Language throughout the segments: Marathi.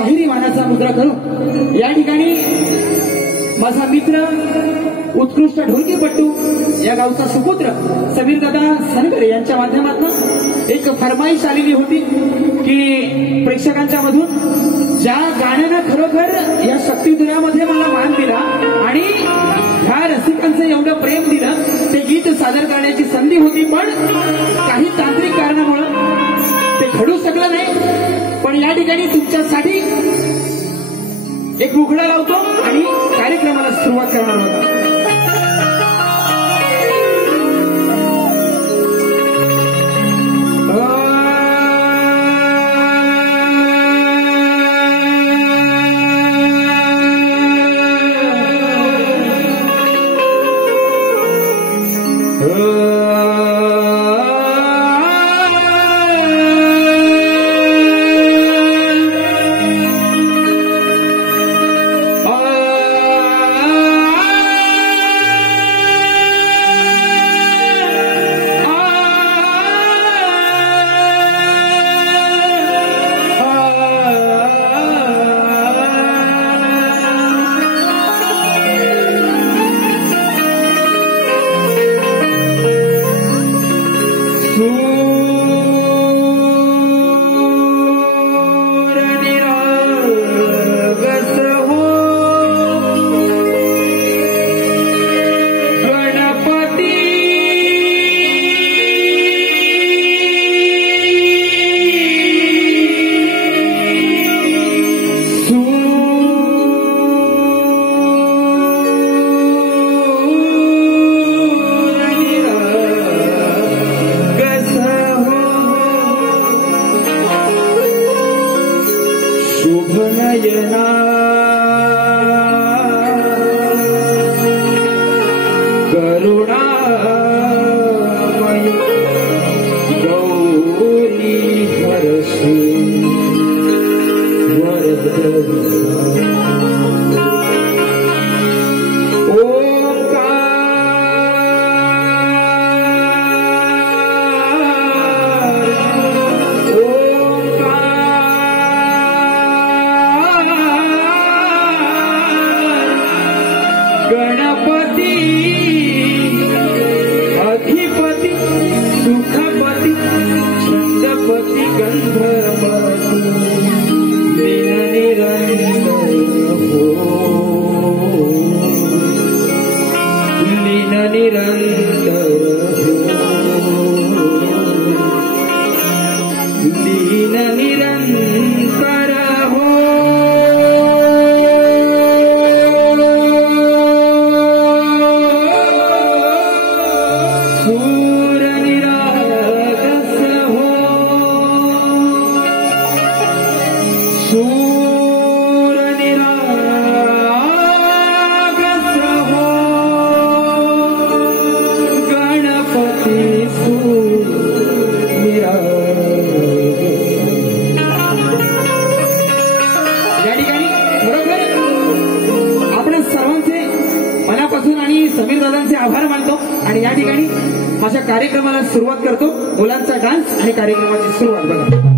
शाहिरी मानाचा मुद्रा करून या ठिकाणी माझा मित्र उत्कृष्ट ढोलकीपट्टू या गावचा सुपुत्र समीरदादा सनगरे यांच्या माध्यमातून एक फरमाईश आलेली होती की प्रेक्षकांच्या मधून ज्या गाण्यानं खरोखर या शक्तिधुरामध्ये मला मान दिला आणि ह्या रसिकांचं एवढं प्रेम दिलं ते गीत सादर करण्याची संधी होती, पण काही तांत्रिक कारणामुळे ते घडू शकलं नाही। पण या ठिकाणी तुमच्यासाठी एक मुखडा लावतो आणि कार्यक्रमाला सुरुवात करणार होता। माझ्या कार्यक्रमाला सुरुवात करतो। मुलांचा डान्स आणि कार्यक्रमाची सुरुवात बघा।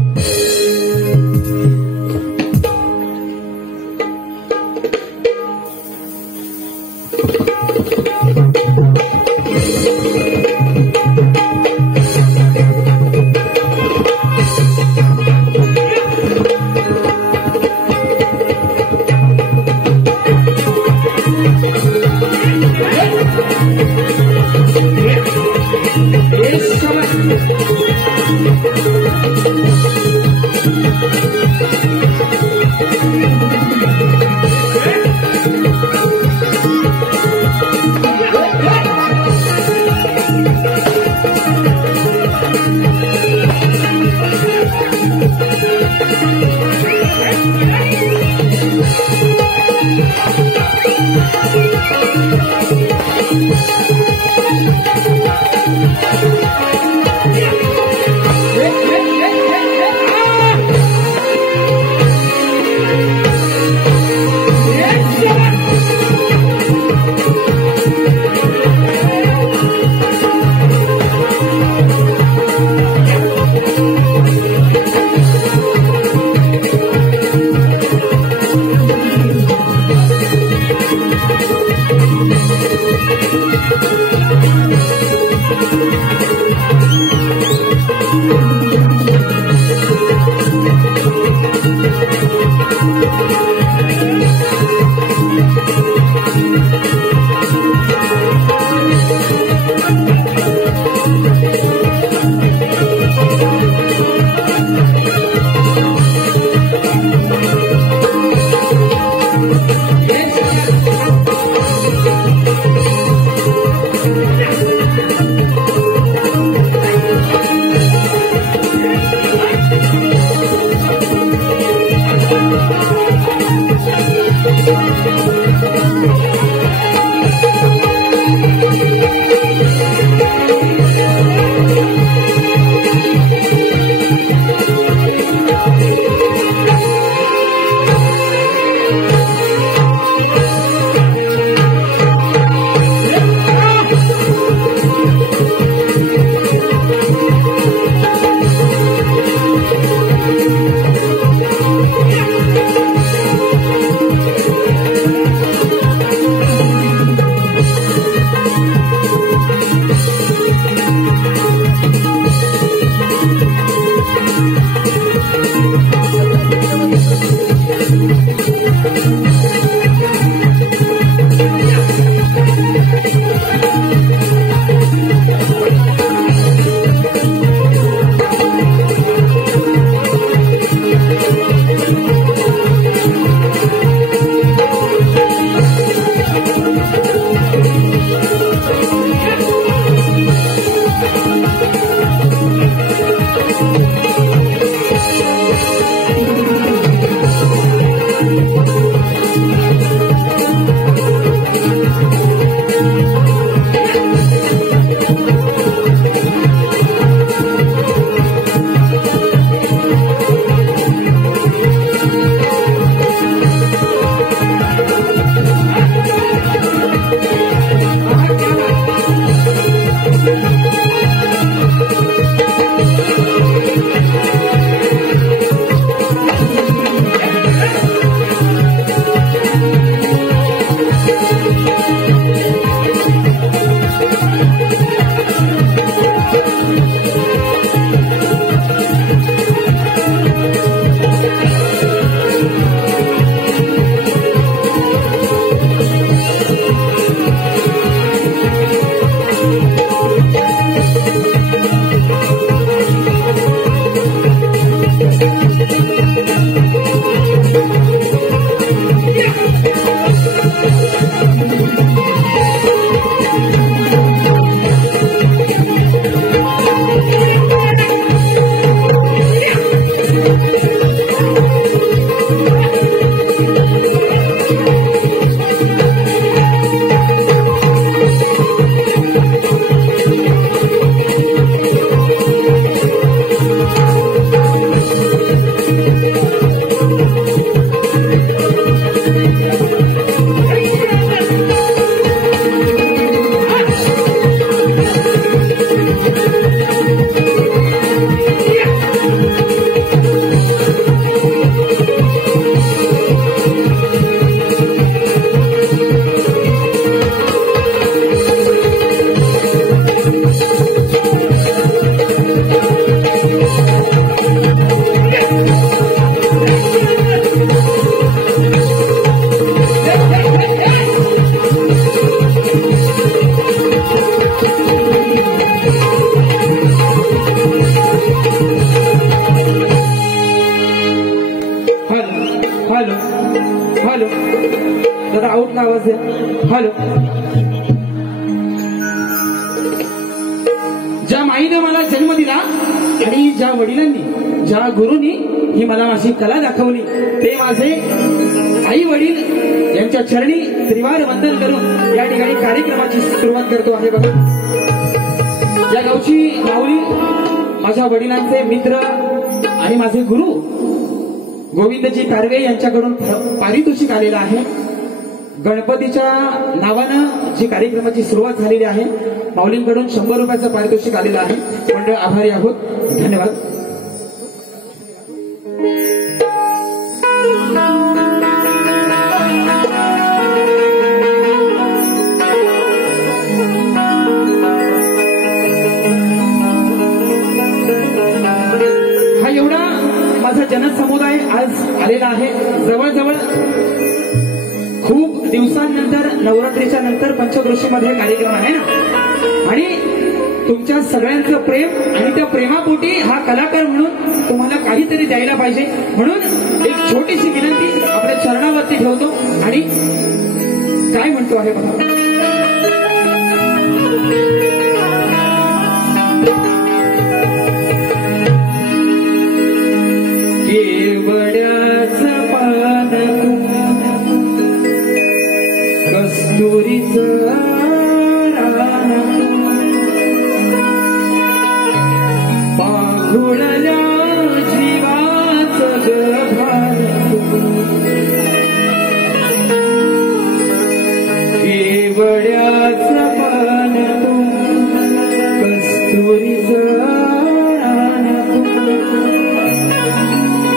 हॅलो हॅलो दादा आऊट आवाज आहे. हॅलो. ज्या माईने मला जन्म दिला आणि ज्या वडिलांनी ज्या गुरुनी ही मला माझी कला दाखवली ते माझे आई वडील यांच्या चरणी त्रिवार वंदन करून या ठिकाणी कार्यक्रमाची सुरुवात करतो आहे. बघा या गावची माऊली माझ्या वडिलांचे मित्र आणि माझे गुरु गोविंदजी कारवे यांच्याकडून पारितोषिक आलेलं आहे. गणपतीच्या नावानं जी कार्यक्रमाची सुरुवात झालेली आहे माऊलींकडून 100 रुपयाचं पारितोषिक आलेलं आहे. मंडळ आभारी आहोत. धन्यवाद. हा एवढा माझा जनसमुदाय आज आलेला आहे. जवळजवळ खूप दिवसांनंतर नवरात्रीच्या नंतर पंचक्रोशीमध्ये कार्यक्रम आहे ना आणि तुमच्या सगळ्यांचं प्रेम आणि त्या प्रेमापोटी हा कलाकार म्हणून तुम्हाला काहीतरी द्यायला पाहिजे म्हणून एक छोटीशी विनंती आपल्या चरणावरती ठेवतो आणि काय म्हणतो आहे बघा. केवड्याचं पान कस्तुरीचं रान पाघुळल्या जीवाचं गभान केवड्याचं पान कस्तुरीचं रान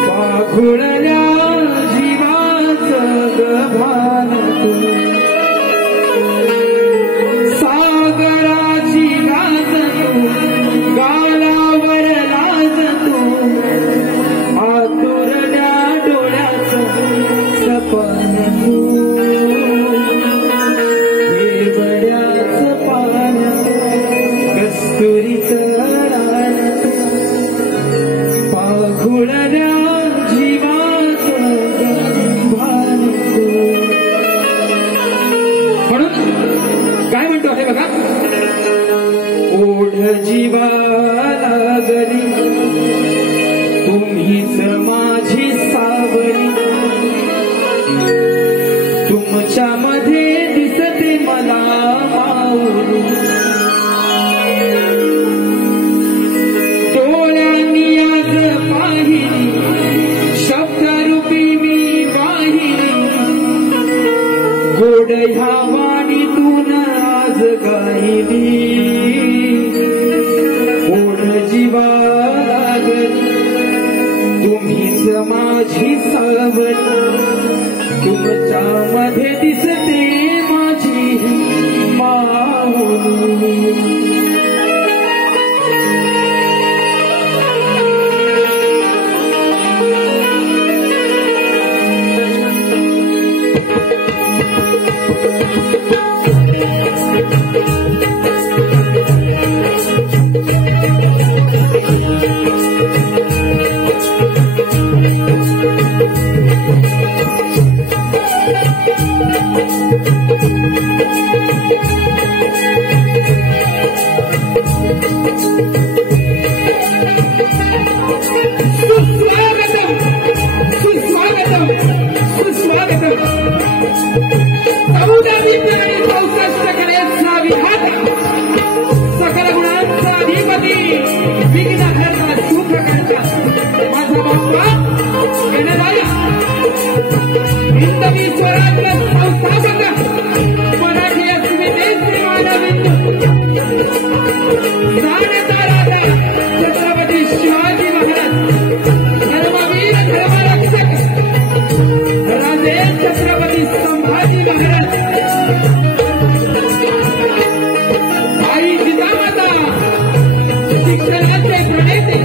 पाघुळल्या जीवाचं गभान सागराची गाज तू गालावर लाज तू आतुरल्या डोळ्याचं सपन तू केवड्याचं पान कस्तुरीचं रान पाघुळल्या जीवाचं भान म्हणून काय म्हणतो आहे बघा. ओढ जीवा लागली तुम्हीच माझी सावली तुमच्यामध्ये दिसते मला माऊली डोळ्यांनी आज पाहिली शब्दरूपी मी वाहिली गोड ह्या वाणीतून आज गायली ओढ जीवा लागली तुम्हीच माझी सावली तुमच्यामध्ये दिसते माझी माऊली. सकल गुणांचा अधिपती विघ्न करता सुख करता माझा बाप्पा गणराया हिंदवी स्वराज्य संस्थापक मराठी अस्मितेत श्रीमानविंदू जाणता राजा छत्रपती शिवाजी महाराज धर्मवीर धर्मरक्षक राजे छत्रपती संभाजी महाराज आई जिजामाता शिक्षणाचे प्रणेते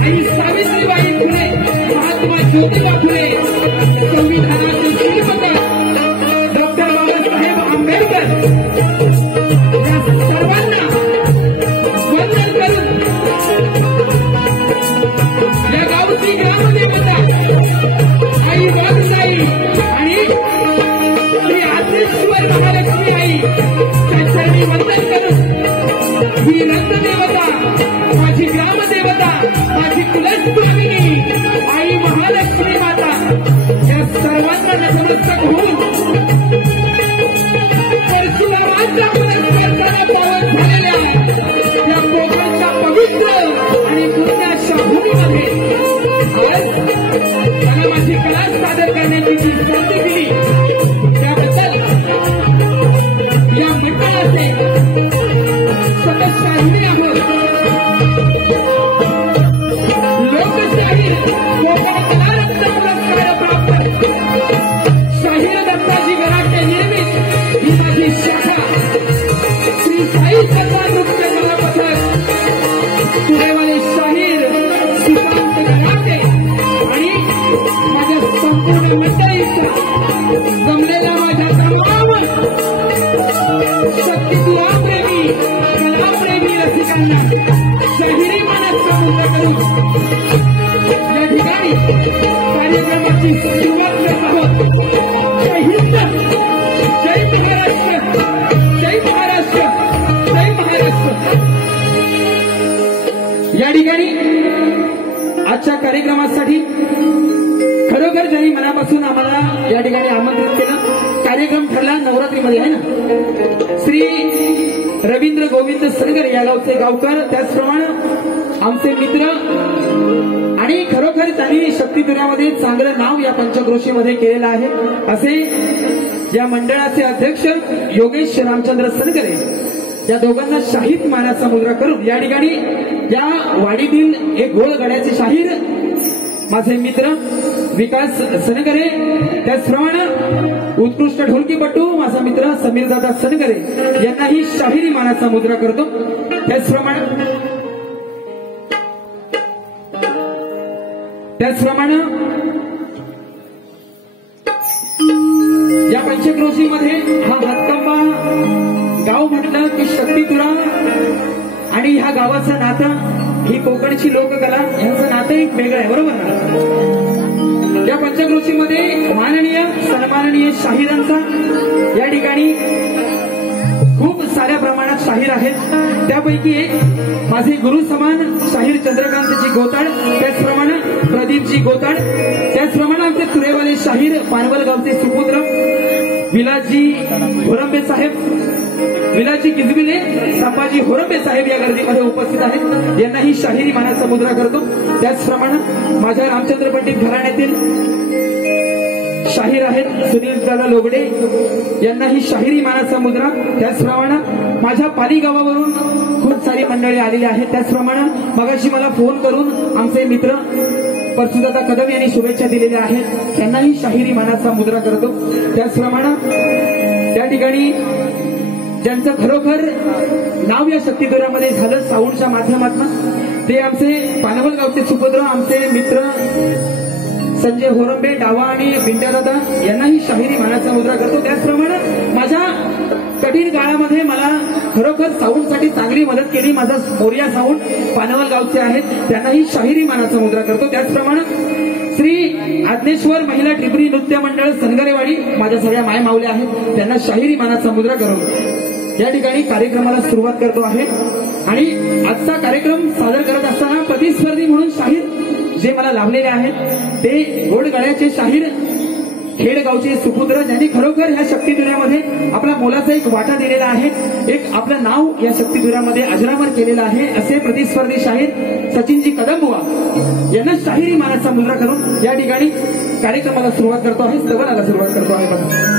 आणि सावित्रीबाई फुले महात्मा ज्योतिबा फुले संविधानाचे शिल्पकार सर्वांना नतमस्तक होऊन परशुरामांच्या पुरस्काराला पावन झालेल्या या कोकणच्या पवित्र आणि पुण्या शाहूमध्ये आज मला माझी कला सादर करण्याची जी संधी दिली त्याबद्दल या मंडळाचे सदस्य आहोत. लोकशाहीर कोकण कलारत्न पुरस्कार प्राप्त शाहीर दत्ताजी गराटे निर्मित ही माझी शाखा श्री साई कला नृत्य कला पथक पुढेवाले शाहीर सुशांत गराटे आणि माझ्या संपूर्ण मंडळीचा जमलेला माझ्या तमाम शक्तिप्रेमी कलाप्रेमी रसिकांना शाहिरी मानाचा मुद्दा करून या ठिकाणी कार्यक्रमाची सुरुवात करत आहोत. जय हिंद, जय महाराष्ट्र, जय महाराष्ट्र, जय महाराष्ट्र. या ठिकाणी आजच्या कार्यक्रमासाठी खरोखर ज्यांनी मनापासून आम्हाला या ठिकाणी आमंत्रित केलं. कार्यक्रम ठरला नवरात्रीमध्ये आहे ना. श्री रवींद्र गोविंद सनगर या गावचे गावकर, त्याचप्रमाणे आमचे मित्र आणि खरोखर त्यांनी शक्तिपुरामध्ये चांगलं नाव या पंचक्रोशीमध्ये केलेलं आहे असे या मंडळाचे अध्यक्ष योगेश रामचंद्र सनगरे या दोघांना शाहीर मानाचा मुद्रा करून या ठिकाणी या वाडीतील एक गोळ गड्याचे शाहीर माझे मित्र विकास सनगरे, त्याचप्रमाणे उत्कृष्ट ढोलकीपटू माझा मित्र समीरदादा सनगरे यांनाही शाहिरी मानाचा मुद्रा करतो. त्याचप्रमाणे या पंचक्रोशीमध्ये हा हातकंबा गाव म्हटलं की शक्तिपुरा आणि ह्या गावाचं नातं, ही कोकणची लोककला यांचं नातं एक वेगळं आहे, बरोबर ना. या पंचक्रोशीमध्ये माननीय सन्माननीय शाहिरांचा या ठिकाणी खूप साऱ्या प्रमाणात शाहीर आहेत. त्यापैकी एक माझे गुरु समान शाहीर चंद्रकांतजी गोताड, त्याचप्रमाणे प्रदीपजी गोताड, त्याचप्रमाणे आमचे तुरेवाले शाहीर पानवल गावचे सुपुत्र विलासजी होरंबे साहेब, विलासजी किजबिले, संभाजी होरंबे साहेब या गर्दीमध्ये उपस्थित आहेत. यांनाही शाहिरी मानाचा मुद्रा करतो. त्याचप्रमाणे माझ्या रामचंद्र पंडित घराण्यातील शाहीर आहेत सुनील दादा लोगडे, यांनाही शाहिरी मानाचा मुद्रा. त्याचप्रमाणे माझ्या पाली गावावरून खूप सारी मंडळी आलेली आहेत. त्याचप्रमाणे मगाशी मला फोन करून आमचे मित्र परशुदादा कदम यांनी शुभेच्छा दिलेल्या आहेत, त्यांनाही शाहिरी मानाचा मुद्रा करतो. त्याचप्रमाणे त्या ठिकाणी ज्यांचं खरोखर नाव या शक्तिपुरामध्ये झालं साऊंडच्या माध्यमातून ते आमचे पानवल गावचे सुपुत्र आमचे मित्र संजय होरंबे डावा आणि बिंट्यादादा यांनाही शाहिरी मानाचा मुद्रा करतो. त्याचप्रमाणे माझ्या कठीण काळामध्ये मला खरोखर साऊंडसाठी चांगली मदत केली माझा मोर्या साऊंड पानवल गावचे आहेत, त्यांनाही शाहिरी मानाचा मुद्रा करतो. त्याचप्रमाणे श्री आज्ञेश्वर महिला टिपरी नृत्य मंडळ सनगरेवाडी माझ्या सगळ्या माय मावल्या आहेत, त्यांना शाहिरी मानाचा मुद्रा करून या ठिकाणी कार्यक्रमाला सुरुवात करतो आहे. आणि आजचा कार्यक्रम सादर करत असताना प्रतिस्पर्धी म्हणून शाहीर जे मला लाभलेले आहेत ते गोडगड्याचे शाहीर खेडगावचे सुपुत्र, ज्यांनी खरोखर या शक्तिपुरामध्ये आपला मोलाचा एक वाटा दिलेला आहे, एक आपलं नाव या शक्तिपुरामध्ये अजरामर केलेलं आहे, असे प्रतिस्पर्धी शाहीर सचिनजी कदमबुवा यांना शाहिरी मानाचा मुद्रा करून या ठिकाणी कार्यक्रमाला सुरुवात करतो आहे, स्तवनाला सुरुवात करतो आहे.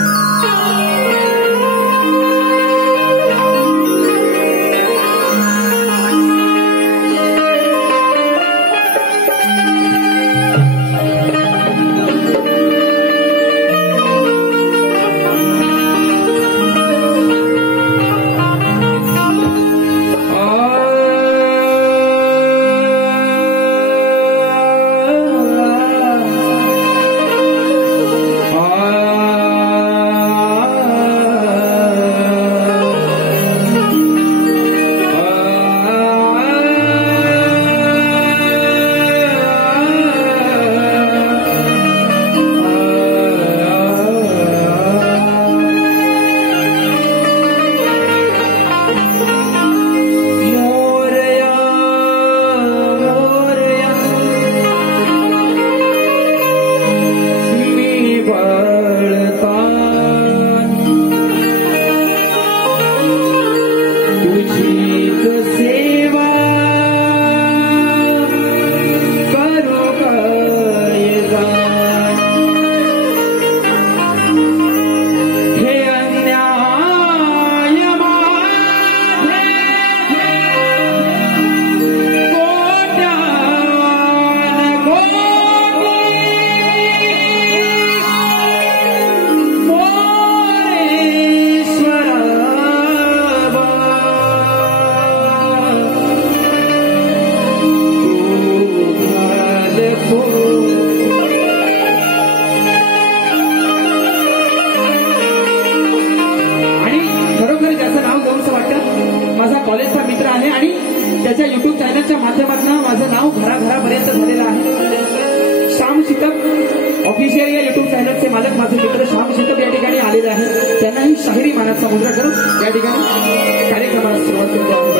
माझे मित्र श्याम शिकत या ठिकाणी आलेले आहेत. त्यांनाही शाहिरी मानाचा मुद्रा करून या ठिकाणी कार्यक्रमाला सुरुवात करतो.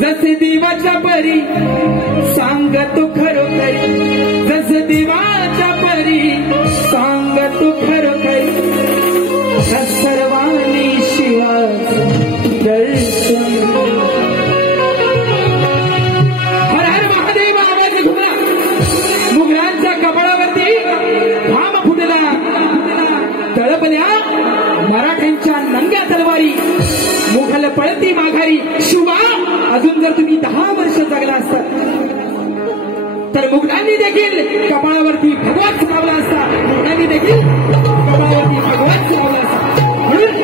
जसे देवाच्या परी सांगतो खरोखरी, जसे देवाच्या परी सांगतो खरोखरी, सर्वांनी शिवाचं दर्शन पळती माघारी. शिवा, अजून जर तुम्ही 10 वर्ष जगला असतात तर मुघलांनी देखील कपाळावरती भगवाच लावला असता. मुघलांनी देखील कपाळावरती भगवाच लावला असता. म्हणून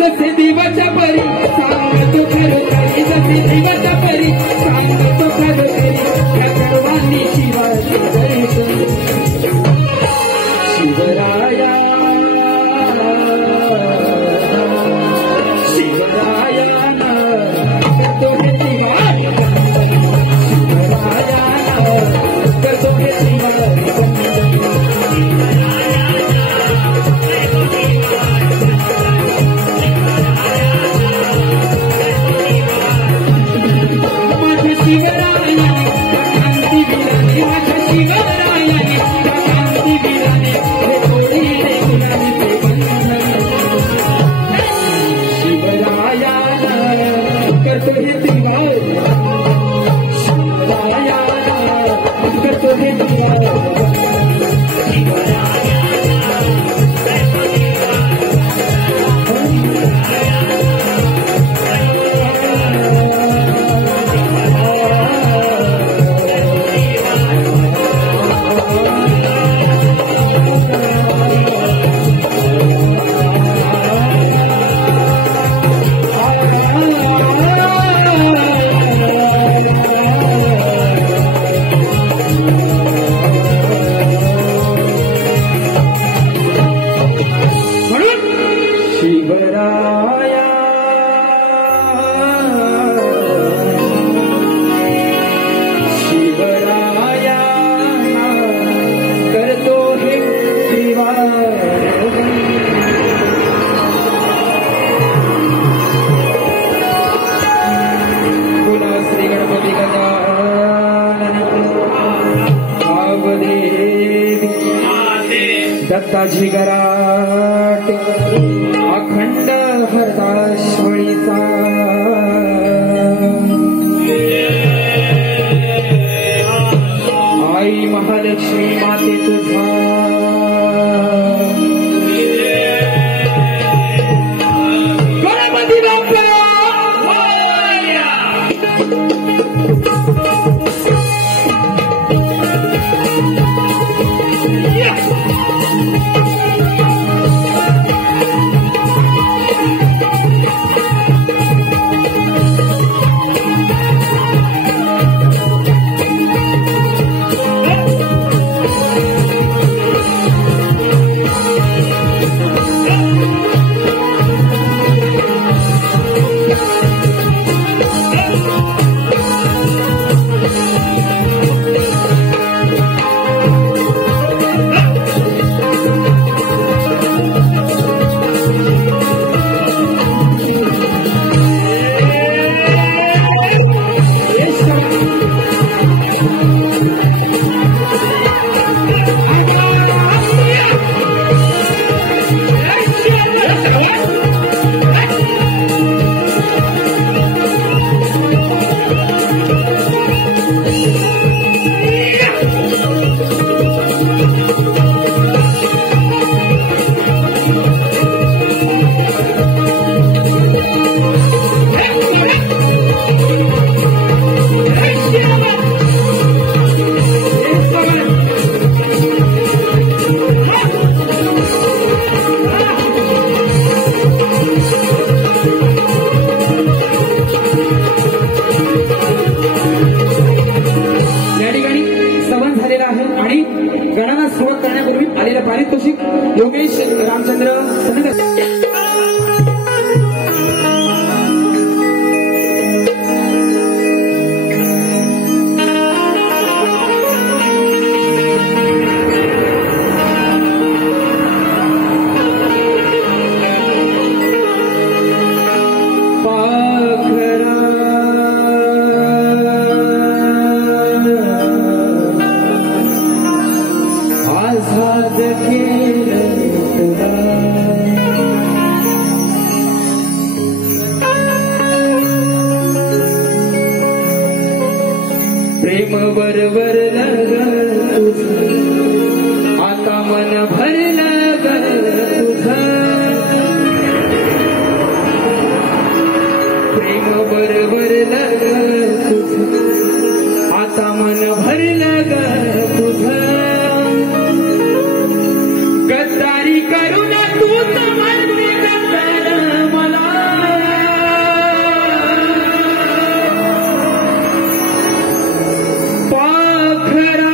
जसे दिवाच्या परी सांगतो खरोखरी, जसे दिवाच्या परी सांगतो खरोखरी, या सर्वांनी शिवाजी शिवराया शिवराया करतो हे शिवाजी, शिवराया करतो हे शिवाजी. दत्ताजी गराट अखंड हरदाश्वळीचा आई महालक्ष्मी माते तुझा गणपती बाप्पा पारितोषिक योगेश रामचंद्र प्रेम बरोबर तुझ आता मन भरलं तुझ बरबरलं तुझं आता मन भरलं ग तुझं गद्दारी करून तूच म्हणते गद्दार मला पाखरा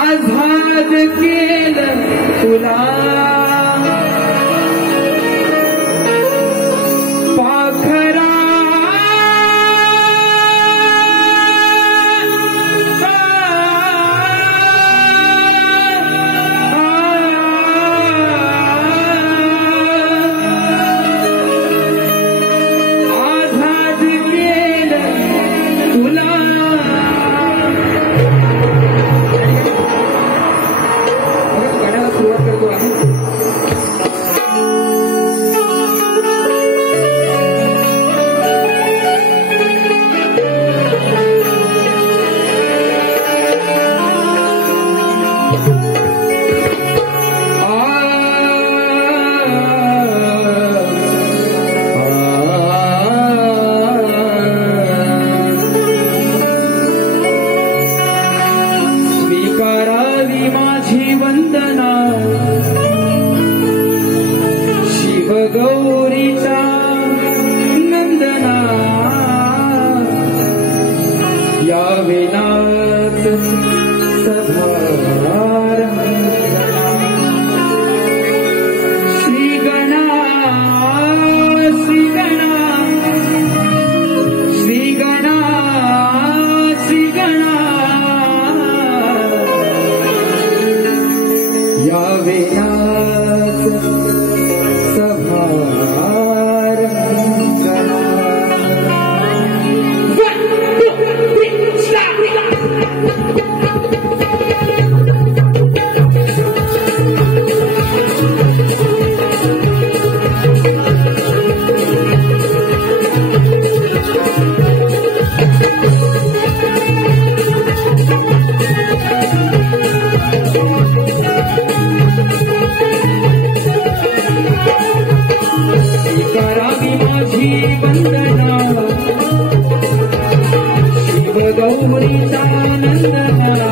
आझाद केलं तुला पाखरा आझाद केलं तुला गाण्याला सुरुवात करतो आहे स्वीकारावी माझी वंदना शिवगौरीचा नंदना या विनाच सभार श्रीगणा श्रीगणा श्रीगणा श्रीगणा या विनाच सभार स्वीकारावी माझी वंदना शिवगौरीचा नंदना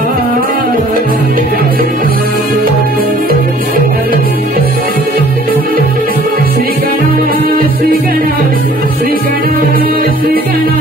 श्रीगणा श्रीगणा श्रीगणा श्रीगणा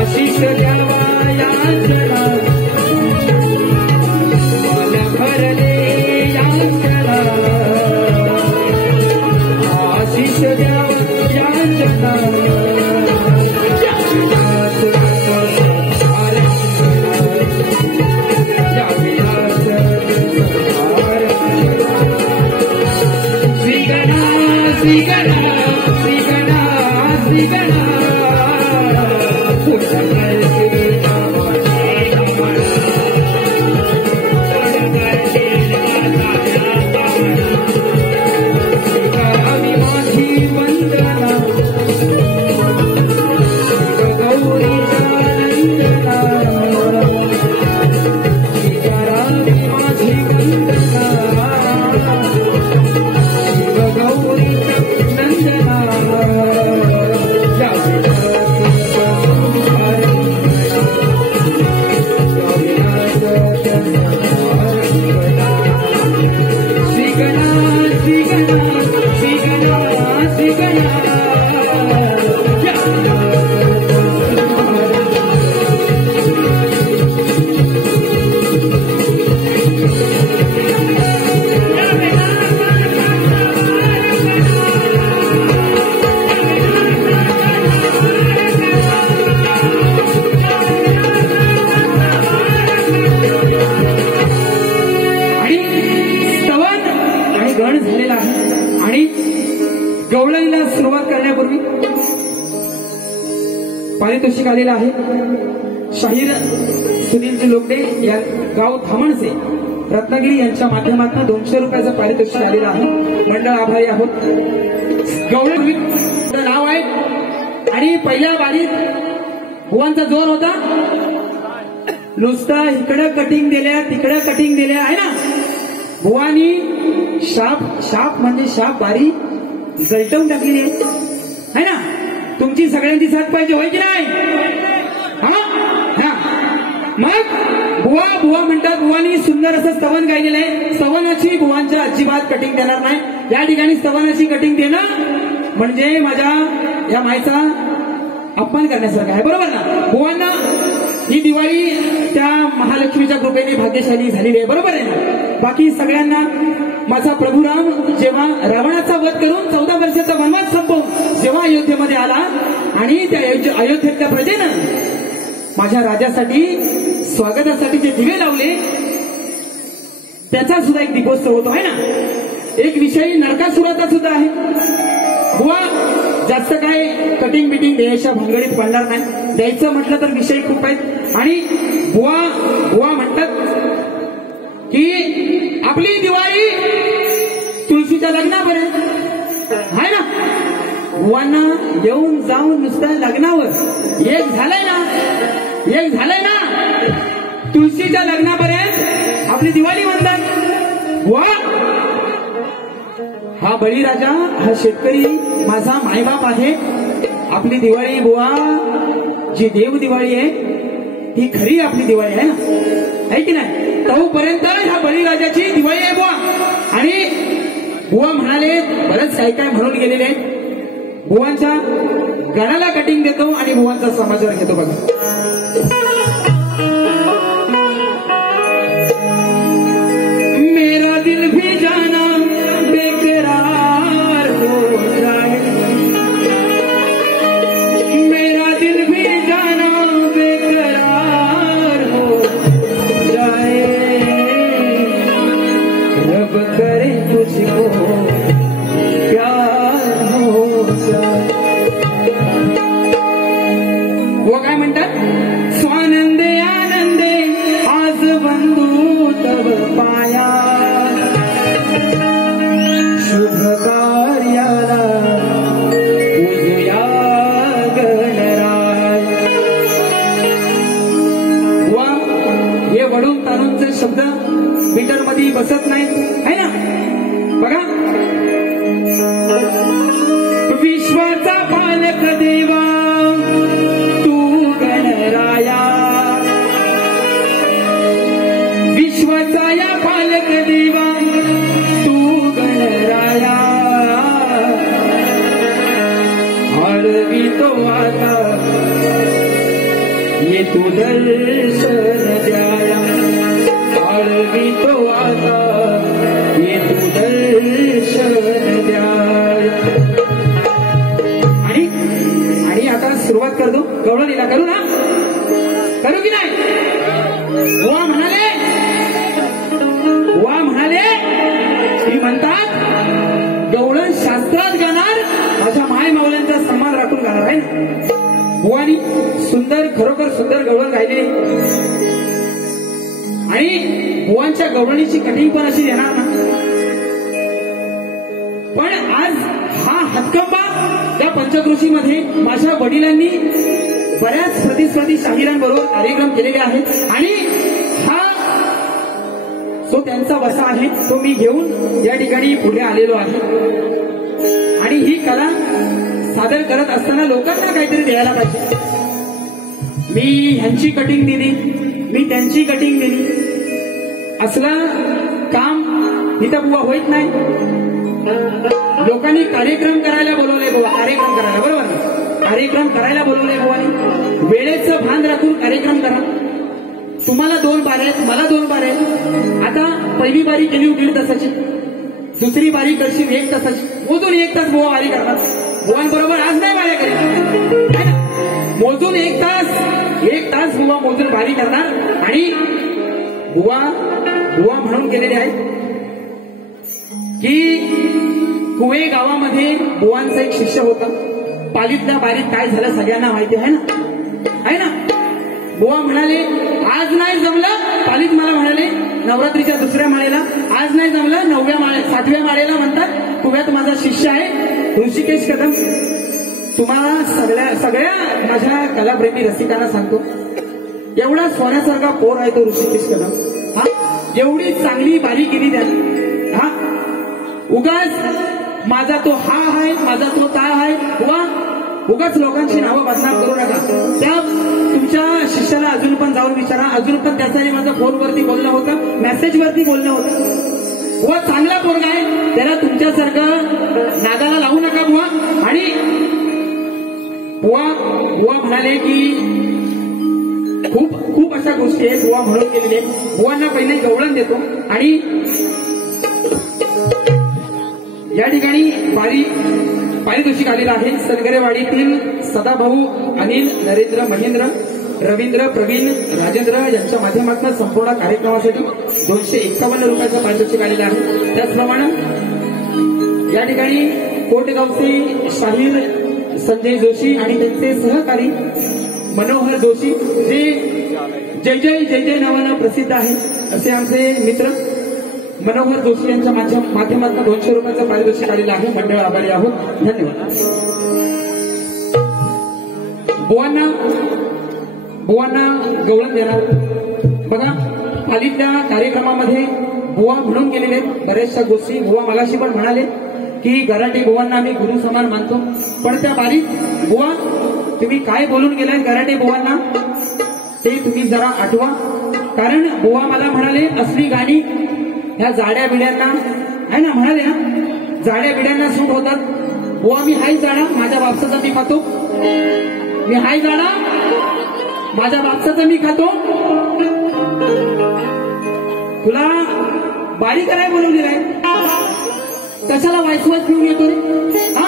आशिष द्यावा याचना मन भरले याचना आशिष द्यावा याचना गवळणीला सुरुवात करण्यापूर्वी पारितोषिक आलेलं आहे. शाहीर सुनीलजी लोकडे या गाव धामणचे रत्नागिरी यांच्या माध्यमातून 200 रुपयाचं पारितोषिक आलेलं आहे. मंडळ आभारी आहोत. गवळणी नाव आहे आणि पहिल्या बारीत बुवांचा जोर होता. नुसता इकडं कटिंग दिल्या तिकडं कटिंग दिल्या आहे ना. बुवानी शाप म्हणजे शाप बारी जलटवून टाकलेली आहे ना. तुमची सगळ्यांची साथ पाहिजे होय की नाही. मग बुवा म्हणतात. बुवानी सुंदर असं स्तवन गायलेलं आहे. स्तवनाची बुवांच्या अजिबात कटिंग देणार नाही. या ठिकाणी स्तवनाची कटिंग देणं म्हणजे माझ्या या मायचा अपमान करण्यासारखं आहे. बरोबर ना. बुवांना ही दिवाळी त्या महालक्ष्मीच्या कृपेने भाग्यशाली झालेली आहे. बरोबर आहे ना. बाकी सगळ्यांना माझा प्रभुराम जेव्हा रावणाचा वध करून 14 वर्षाचा वनवास संपवून जेव्हा अयोध्येमध्ये आला आणि त्या अयोध्येतल्या प्रजेनं माझ्या राजासाठी स्वागतासाठी जे दिवे लावले त्याचा सुद्धा एक दीपोत्सव होतो आहे ना. एक विषय नरकासुराचा सुद्धा आहे. बुवा जास्त काय कटिंग बिटिंग द्यायच्या भानगडीत पडणार नाही. द्यायचं म्हटलं तर विषय खूप आहेत. आणि बुवा म्हणतात की आपली दिवाळी तुळशीच्या लग्नापर्यंत आहे ना. बुवांना येऊन जाऊन नुसतं लग्नावर एक झालंय ना तुळशीच्या लग्नापर्यंत आपली दिवाळी म्हणतात. बुवा हा बळीराजा हा शेतकरी माझा मायबाप आहे. आपली दिवाळी बुवा जी देव दिवाळी आहे ती खरी आपली दिवाळी आहे ना. आहे की नाही. तोपर्यंत ह्या बळीराजाची दिवाळी आहे बुवा. आणि बुवा म्हणाले बरंच काय म्हणून गेलेले. बुवांच्या गणाला कटिंग देतो आणि बुवांचा समाचार घेतो. बघा मेरा दिल भी जाना बेकरार हो जाए. मेरा दिल भी जाना बेकरार हो जाए. रब करे तुझको प्यार हो जाए. बुवा काय म्हणतात. स्वानंदे आनंदे आज बंधू तब पाया. शुभ कार्याला पूजूया गणराय. बुवा हे वडून ताणूनचे शब्द मीटर मध्ये बसत नाही आहे ना. बघा विश्वाचा पालक देवा तू गणराया. विश्वाचा या पालक देवा तू गणराया. आळवितो आता ये तू दर्शन द्याया आळवितो आता ये तू दर्शन द्याया आणि आता सुरुवात करतो गवळणीला करू ना करू की नाही वा म्हणाले की म्हणतात गवळण शास्त्रात गाणार माझ्या माय मावल्यांचा सन्मान राखून गाणार आहे ना बुवानी सुंदर खरोखर सुंदर गवळण गायले आणि बुवांच्या गवळणीची कटिंग पण अशी देणार ना पण आज हा हातकंबा त्या पंचक्रोशीमध्ये माझ्या वडिलांनी बऱ्याच प्रतिस्पर्धी शाहिरांबरोबर कार्यक्रम केलेले आहेत आणि हा जो त्यांचा वसा आहे तो मी घेऊन या ठिकाणी पुढे आलेलो आहे आणि ही कला सादर करत असताना लोकांना काहीतरी द्यायला पाहिजे मी ह्यांची कटिंग दिली मी त्यांची कटिंग दिली असला काम इथं बुवा होत नाही लोकांनी कार्यक्रम करायला बोलवलंय बुवा कार्यक्रम करायला बरोबर कार्यक्रम करायला बोलवलंय बुवानी वेळेचं भान राखून कार्यक्रम करा तुम्हाला 2 बारे आहेत मला 2 बारे आहेत आता पहिली बारी केली 1.5 तासाची दुसरी बारी करशील 1 तासाची मोजून 1 तास बुवा बारी करणार बुवांबरोबर आज नाही बाऱ्या करेल मोजून 1 तास बुवा मोजून बारी करणार आणि बुवा म्हणून गेलेले आहेत की कुवे गावामध्ये बुवांचा एक शिष्य होता पालीतल्या बारीत काय झालं सगळ्यांना माहिती आहे ना बुवा म्हणाले आज नाही जमलं पालीत मला म्हणाले नवरात्रीच्या 2ऱ्या माळेला आज नाही जमलं 7व्या माळेला म्हणतात कुव्यात माझा शिष्य आहे ऋषिकेश कदम तुम्हाला सगळ्या माझ्या कलाप्रेमी रसिकांना सांगतो एवढा सोन्यासारखा पोर आहे तो ऋषिकेश कदम हा एवढी चांगली बारी केली त्याने हा उगाच माझा तो हा आहे माझा तो ता आहे वा उगाच लोकांची नावं बदनाम करू नका त्या तुमच्या शिष्याला अजून पण जाऊन विचारा अजून पण त्यासाठी माझं फोनवरती बोलणं होतं मेसेजवरती बोलणं होतं व चांगला पोरगा आहे त्याला तुमच्यासारखं नादाला लावू नका बुवा आणि बुवा म्हणाले की खूप अशा गोष्टी आहेत बुवा म्हणून केलेले बुवांना पहिले गवळण देतो आणि या ठिकाणी पारितोषिक आलेलं आहे सलगरेवाडीतील सदाभाऊ अनिल नरेंद्र महेंद्र रवींद्र प्रवीण राजेंद्र यांच्या माध्यमातून संपूर्ण कार्यक्रमासाठी 251 रुपयाचं पारितोषिक आलेलं आहे त्याचप्रमाणे या ठिकाणी कोटगावचे शाहीर संजय जोशी आणि त्यांचे सहकारी मनोहर जोशी जे जय जय नावानं प्रसिद्ध आहे असे आमचे मित्र मनोहर जोशी यांच्या माध्यमातून 200 रुपयाचं पारितोषिक आलेलं आहे मंडळ आभारी आहोत धन्यवाद बुवांना गवळण देणार बघा पालीतल्या कार्यक्रमामध्ये बुवा म्हणून गेलेले बऱ्याचशा गोष्टी बुवा मगाशी पण म्हणाले की गराटे बुवांना आम्ही गुरु समान मानतो पण त्या बारीत बुवा तुम्ही काय बोलून गेलाय गराटे बुवांना ते तुम्ही जरा आठवा कारण बुवा मला म्हणाले असली गाणी ह्या जाड्या बिड्यांना आहे ना म्हणाले ना जाड्या बिड्यांना सूट होतात बुवा मी हाय जाडा माझ्या बापसाचा मी खातो मी हाय जाडा माझ्या बापसाचा मी खातो तुला बारी करायला बोलवलेला आहे कशाला वायसवास पिऊन येतो रे हा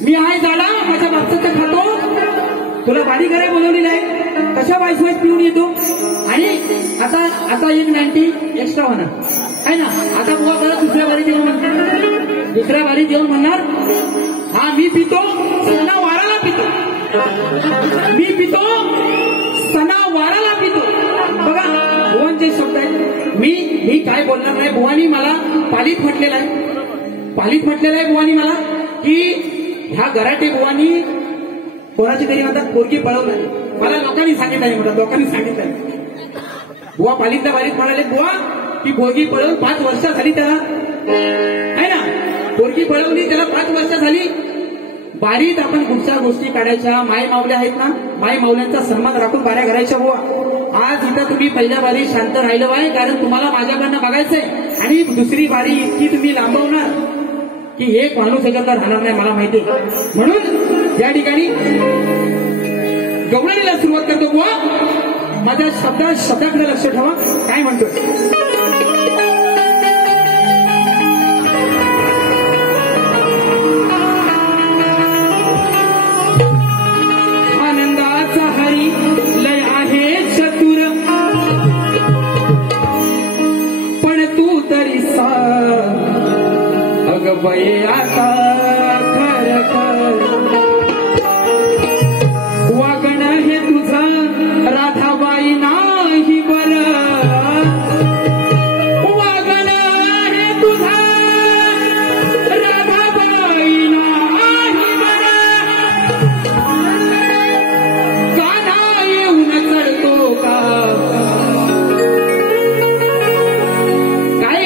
मी हाय जाडा माझ्या बापसाचा खातो तुला बारी करायला बोलवलेला आहे कशा वायसवास पिऊन येतो आणि आता एक 90 एक्स्ट्रा होणार आहे ना आता बुवा परत दुसऱ्या बारीत येऊन म्हणणार हा मी पितो सणावाराला पितो मी पितो सणावाराला पितो बघा बुवांचे शब्द आहेत मी काय बोलणार नाही बुवानी मला पालीत म्हटलेलं आहे बुवानी मला की ह्या गराटे बुवानी कोणाची तरी म्हणतात पोरगी पळवणार मला लोकांनी सांगितलं बुवा पालीतल्या बारीत म्हणाले बुवा ती पोरगी पळवून 5 वर्ष झाली त्याला आहे ना पोरगी पळवली त्याला 5 वर्ष झाली बारीत आपण कुठच्या गोष्टी काढायच्या माय मावल्या आहेत ना माय मावल्यांचा सन्मान राखून बाऱ्या करायच्या बुवा आज इथं तुम्ही पहिल्या बारी शांत राहिलं आहे कारण तुम्हाला माझ्याकडनं बघायचंय आणि दुसरी बारी इतकी तुम्ही लांबवणार की एक माणूस एकत्र राहणार नाही मला माहिती आहे. म्हणून या ठिकाणी गवळणीला सुरुवात करतो. बुवा माझ्या शब्दाकडे लक्ष ठेवा. काय म्हणतोय? आनंदाचा हरी लय आहे चतुर, पण तू तरी अग बये आता खर वागण हे तुझं राधाबाई नाही बर, वागण हे तुझं राधाबाई नाही बर, कान्हा येऊन चढतो का? काय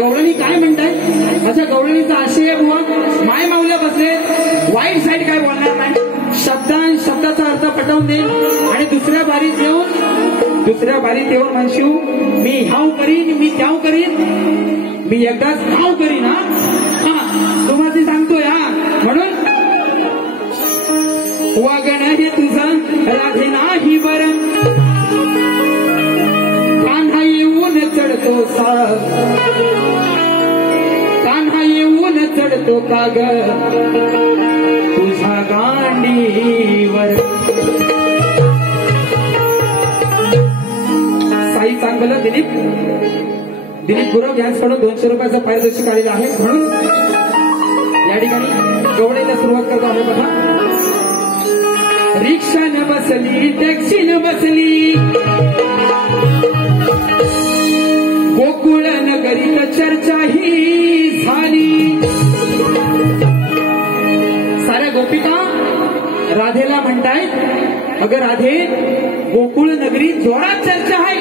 गवळणी काय म्हणताय? अच्छा गवळणीचा आशय बुवा माय माऊल्या बसले वाईट साईड काय बोलणार नाही, शब्दाचा अर्थ पटवून देईल आणि दुसऱ्या बारीत येऊन म्हणशीव मी ह्याव करीन मी त्याव करीन, मी एकदाच ह्याव करीन. तुम्हाला सांगतोय. म्हणून वागण हे तुझं राधे नाही बर, कान्हा येऊन चढतो कान्हा येऊन चढतो का ग तुझा गांडीवर. साई चांगलं दिलीप गुरव यांच्याकडून 200 रुपयाचं पारितोषिक आलेलं आहे. म्हणून या ठिकाणी गवळीला सुरुवात करतो आहे. बघा रिक्षानं बसली टॅक्सीनं बसली गोकुळ नगरीत चर्चा ही झाली. साऱ्या गोपिका राधेला म्हणतायत अगं राधे गोकुळ नगरीत जोरात चर्चा आहे,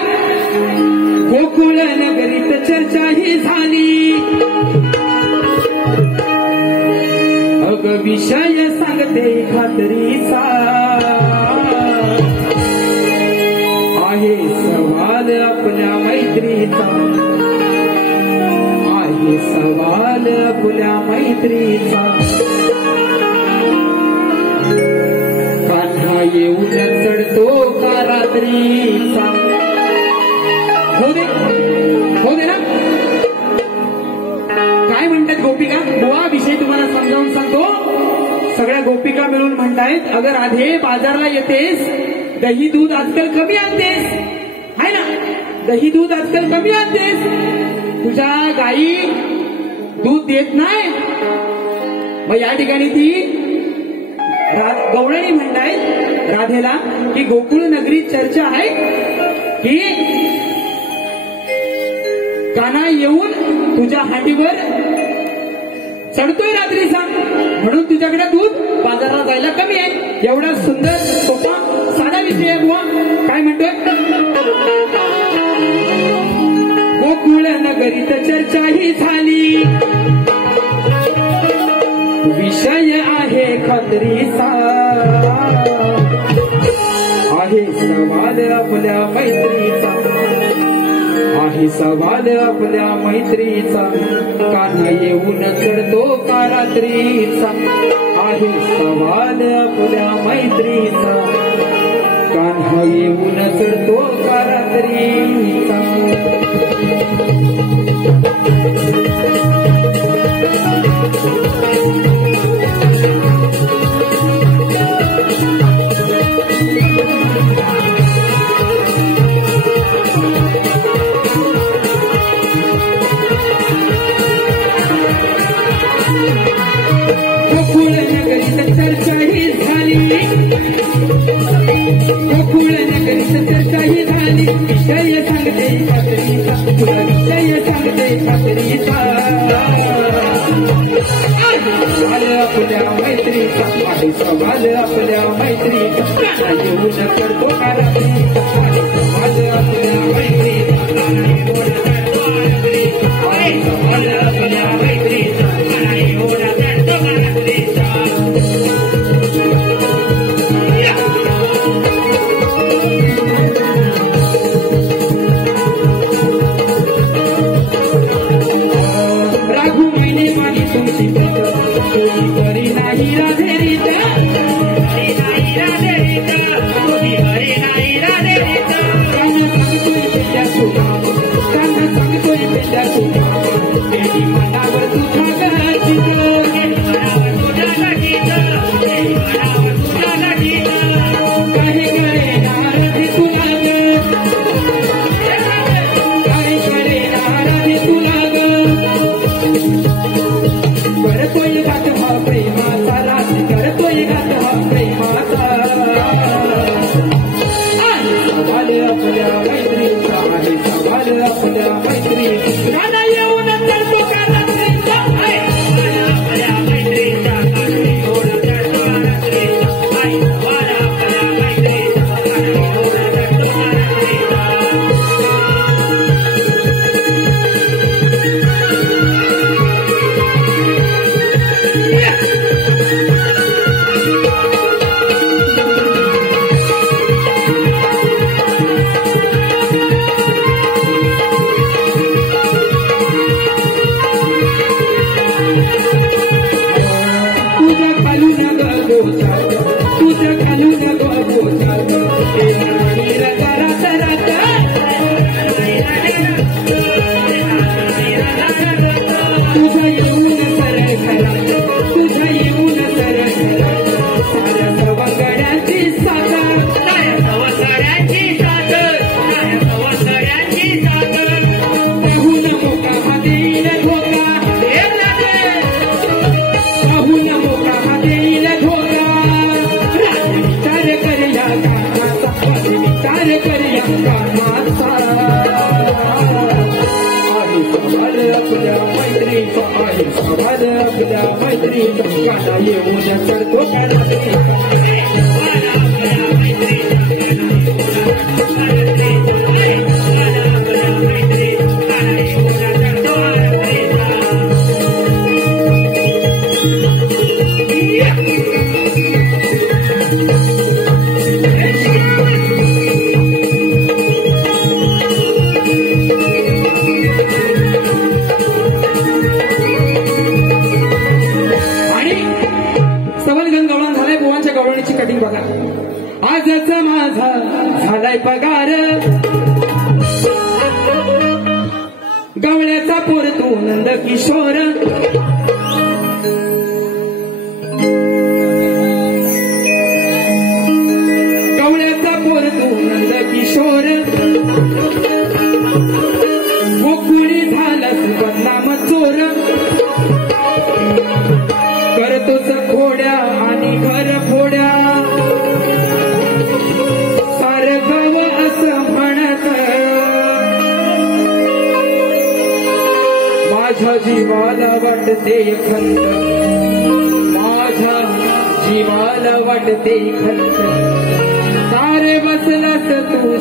गोकुळ नगरीत चर्चा ही झाली. अग विषय सांगते खात्रीचा आहे सवाल आपल्या मैत्रीचा, आहे सवाल आपल्या मैत्रीचा. कान्हा येऊन चढतो का रात्रीचा. हो दे ना. काय म्हणतात गोपिका? बुवा विषय तुम्हाला समजावून सांगतो. सगळ्या गोपिका मिळून म्हणतायत अगं राधे बाजारला येतेस, दही दूध आजकाल कमी आणतेस आहे ना, दही दूध आजकाल कमी आणतेस, तुझ्या गाई दूध देत नाही. मग या ठिकाणी ती गवळणी म्हणतायत राधेला की गोकुळ नगरीत चर्चा आहे की कान्हा येऊन तुझ्या हाटीवर चढतोय रात्रीचा, म्हणून तुझ्याकडे दूध बाजारात जायला कमी आहे. एवढा सुंदर सोपा साधा विषय आहे बुवा. काय म्हणतोय? गोकुळ नगरीत चर्चा ही झाली, विषय आहे खात्रीचा, आहे सवाल आपल्या मैत्रीचा, आहे सवाल आपल्या मैत्रीचा. कान्हा येऊन चढतो का रात्रीचा, आहे सवाल आपल्या मैत्रीचा. कान्हा येऊन चढतो का रात्रीचा. गोकुळ नगरीत चर्चा ही झाली, गोकुळ नगरीत चर्चा ही झाली. विषय सांगते खात्रीचा, तुला विषय सांगते खात्रीचा. सवाल आपल्या मैत्रीचा, आहे सवाल आपल्या मैत्रीचा. कान्हा येऊन चढतो का रात्रीचा, सवाल आपल्या मैत्रीचा. आहे सवाल आपल्या मैत्रीचा. कान्हा येऊन चढतो का रात्रीचा. राघुमिनी मागी तुमची हरी नाही राधे रीत हरी नाही राधे रीत हरी नाही राधे रीत कान्हा सांगतोय पेट्या सुटा तेरी मनावर तुझा गचित मनावर तुझा गचित मनावर तुझा गचित काही कडे नाराजी तुला ग काही कडे नाराजी तुला ग करतोय घात हा प्रेमाचा राजी करतोय घात हा प्रेमाचा सवाल आपल्या मैत्रीचा आहे सवाल आपल्या मैत्रीचा गाणं येऊन चढतो का रात्रीचा आपल्या मैत्रीचा काठी ओढ चढतो रात्रीचा आपल्या मैत्रीचा काठी ओढ चढतो रात्रीचा तुझ्या खालून ग बोचा रात रात तुझ्या येऊन सरळ घरात तुझ्या येऊन सरळ घरात साऱ्या सवंगड्यांची साथ सवसड्यांची साथ सवसड्यांची साथ पाहून मोका हा देईल धोका पाहून मोका हा देईल धोका विचार कर या कामाचा विचार कर या कामाचा आहे सवाल आपल्या मैत्रीचा आहे सवाल आपल्या मैत्रीचा गाणं येऊन चढतो का रात्रीचा कटिंग बघा आजच माझा झालाय पगार गवळ्याचा पोर तू नंद किशोर गवळ्याचा पोर तू नंद किशोर गोकुळी झालास बदनाम चोर करतोच खोड्या आणि घर फोड्या सारखं असं म्हणत माझ्या जीवाला वाटते खंत माझ्या जीवाला वाटते खंत सारे बसलास तू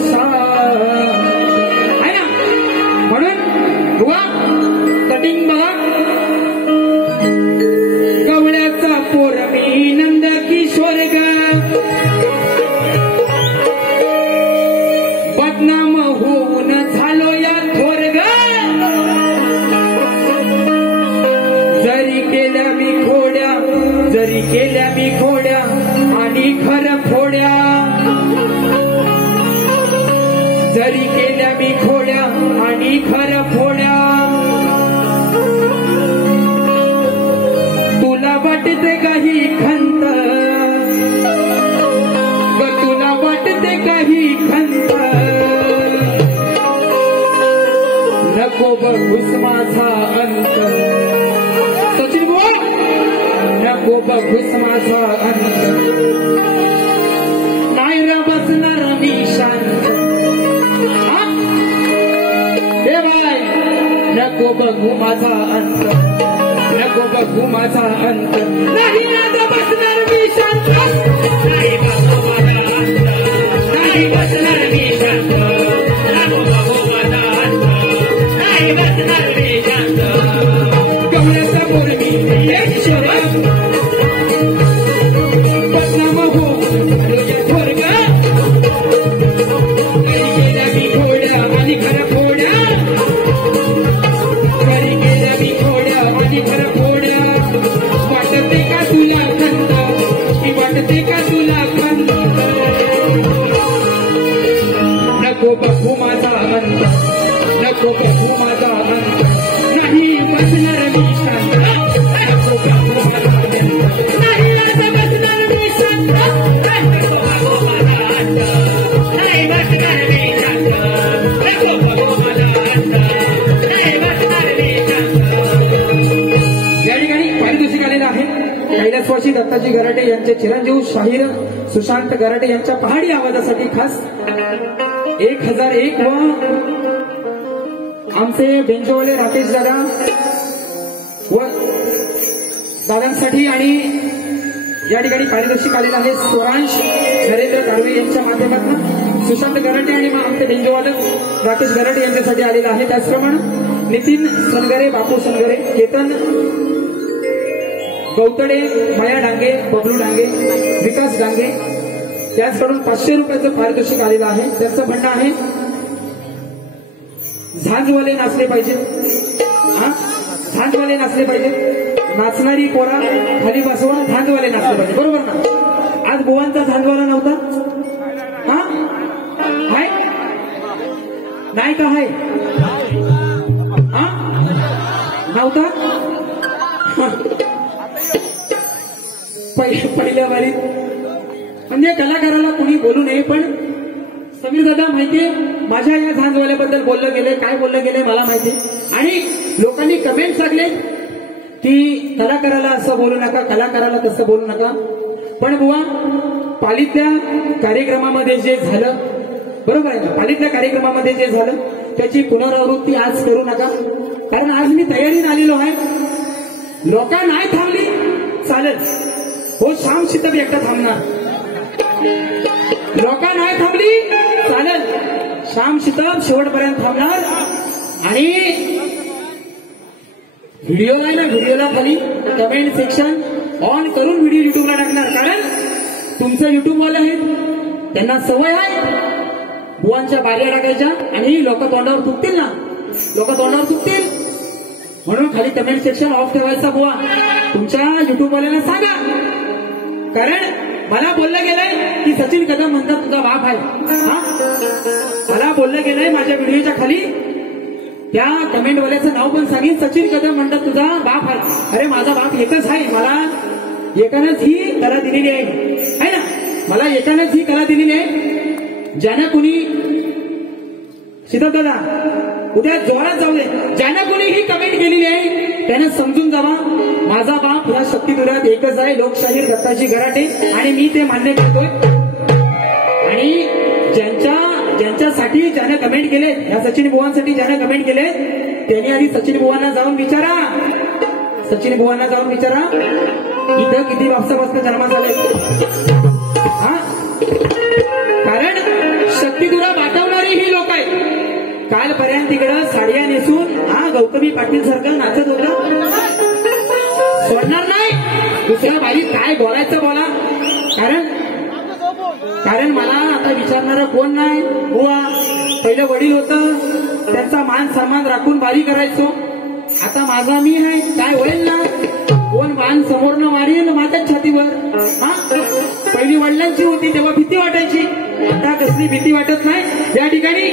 आहे ना म्हणून बुवा कटिंग बघा गवळ्याचा पोर मी नंद किशोर ग बदनाम होऊन झालो या थोर ग जरी केल्या मी खोड्या आणि खरं फोड्या जरी केल्या मी खोड्या आणि खरं फोड्या तुला वाटते काही खंत ग तुला वाटते काही खंत नको बघूस माझा अंत सचिन बोल नको बघूस माझा अंत नाही रे बसणार मी शांत हे बाय नको बघू माझा अंत नको बघू माझा अंत नाही रे बसणार मी शांत नाही बघू माझा अंत नाही बसणार मी शांत नको बघू माझा अंत नाही बसणार मी शांत गवळ्याचा पोर मी किशोर बदनाम हो थोर ग घरी गेल्या मी खोड्या आणि खरं फोड्या घरी गेल्या मी खोड्या आणि खरं फोड्या वाटते का तुला दत्ताजी गराटे यांचे चिरंजीव शाहीर सुशांत गराटे यांच्या पहाडी आवाजासाठी खास 1001 व आमचे बेंजोवाले राकेश दादा व दादांसाठी आणि या ठिकाणी पारितोषिक आलेलं आहे स्वरांश नरेंद्र गाडवे यांच्या माध्यमातून सुशांत गराटे आणि आमचे बेंजोवादक राकेश गराटे यांच्यासाठी आलेलं आहे. त्याचप्रमाणे नितीन सनगरे, बापू सनगरे, केतन गौतडे, माया डांगे, बबलू डांगे, विकास डांगे त्याचकडून 500 रुपयाचं पारितोषिक आलेलं आहे. त्यांचं म्हणणं आहे झांजवाले नाचले पाहिजे, झांजवाले नाचले पाहिजे, नाचणारी पोरा खाली बसवा, झांजवाले नाचले पाहिजे. बरोबर ना? आज बुवांचा झांजवाला नव्हता? हाय नाही का? हाय नव्हता? पहिल्या वारीत म्हणजे कलाकाराला कोणी बोलू नये, पण समीर दादा माहितीये माझ्या या झांजवाल्याबद्दल बोललं गेलंय, काय बोललं गेलंय मला माहितीये. आणि लोकांनी कमेंट टाकले की कलाकाराला असं बोलू नका, कलाकाराला तसं बोलू नका. पण बुवा पालीतल्या कार्यक्रमामध्ये जे झालं, बरोबर आहे ना, पालीतल्या कार्यक्रमामध्ये जे झालं त्याची पुनरावृत्ती आज करू नका. कारण आज मी तयारीने आलेलो आहे. लोका नाही थांबली चालेल, हो श्याम शितप एकटा थांबणार. लोका नाही थांबली चालेल, श्याम शितप शेवटपर्यंत थांबणार. आणि व्हिडिओला ना, व्हिडिओला खाली कमेंट सेक्शन ऑन करून व्हिडिओ युट्यूबला टाकणार. कारण तुमचं युट्यूबवाले आहेत, त्यांना सवय आहे बुवांच्या बाऱ्या टाकायच्या आणि लोक तोंडावर तुटतील ना, लोक तोंडावर तुटतील. म्हणून खाली कमेंट सेक्शन ऑफ ठेवायचा बुवा तुमच्या युट्यूबवाल्यांना सांगा. कारण मला बोललं गेलंय की सचिन कदम म्हणतात तुझा बाप आहे. मला बोललं गेलंय माझ्या व्हिडिओच्या खाली त्या कमेंटवाल्याचं नाव पण सांगेन, सचिन कदम म्हणतात तुझा बाप आहे. अरे माझा बाप एकच आहे, मला एकानंच ही कला दिलेली आहे ना, मला एकानंच ही कला दिलेली आहे. ज्यानं कुणी दादा उद्या जोरात जाऊ दे, ज्यानं कुणी ही कमेंट केलेली आहे त्यानं समजून जावा माझा बाप या शक्तीदुरात एकच आहे, लोकशाहीर दत्ताजी गराटे. आणि मी ते मान्य करतोय. आणि ज्यांच्यासाठी ज्यानं कमेंट केले, या सचिन बुवांसाठी ज्यानं कमेंट केले त्यांनी आधी सचिन बुवांना जाऊन विचारा, सचिन बुवांना जाऊन विचारा इथं किती वाजतापासून जन्म झाले. कारण शक्तीदुरा वाटवणारी ही लोक आहेत. कालपर्यंत तिकडं साड्या नेसून गौतमी पाटील सारखं नाचत होतं, सोडणार नाही. दुसऱ्या बारीत काय बोलायचं बोला. कारण मला आता विचारणारं कोण नाही. बुवा पहिलं वडील होतं, त्यांचा मान सन्मान राखून बारी करायचो. आता माझा मी आहे, काय होईल ना, कोण मान समोरनं मारील माझ्याच छातीवर. पहिली वडिलांची होती तेव्हा भीती वाटायची, आता कसली भीती वाटत नाही. या ठिकाणी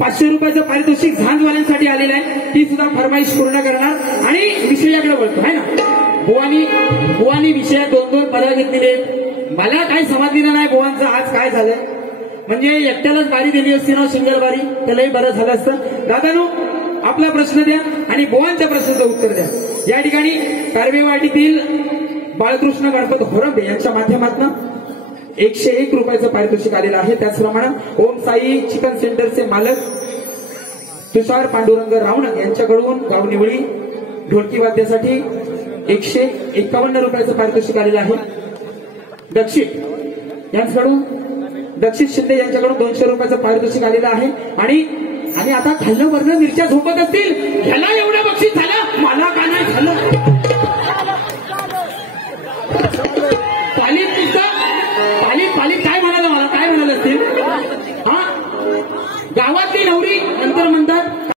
500 रुपयाचं पारितोषिक झांजवाल्यांसाठी आलेलं आहे, ती सुद्धा फरमाईश पूर्ण करणार. आणि विषयाकडे बोलतो आहे ना, बुवानी विषयात 2-2 पदं घेतलेली आहेत. मला काही समाधीनं नाही बुवांचं आज काय झालंय. म्हणजे एकट्यालाच बारी दिली असती ना, सिंगल बारी, त्यालाही बरं झालं असतं. दादानो आपला प्रश्न द्या आणि बुवांच्या प्रश्नाचं उत्तर द्या. या ठिकाणी कारवेवाडीतील बाळकृष्ण गणपत होरंबे यांच्या माध्यमातून 101 रुपयाचं पारितोषिक आलेलं आहे. त्याचप्रमाणे ओम साई चिकन सेंटरचे मालक तुषार पांडुरंग रावणक यांच्याकडून गावनिवळी ढोलकी वाद्यासाठी 151 रुपयाचं पारितोषिक आलेलं आहे. दक्षित शिंदे यांच्याकडून 200 रुपयाचं पारितोषिक आलेलं आहे. आणि आता खाल्लं वरनं मिरच्या झोपत असतील, ह्याला एवढं बक्षीस झालं, मला का नाही झालं. पालीत काय म्हणालं, मला काय म्हणाल असतील. गावातली नवरी नंतर म्हणतात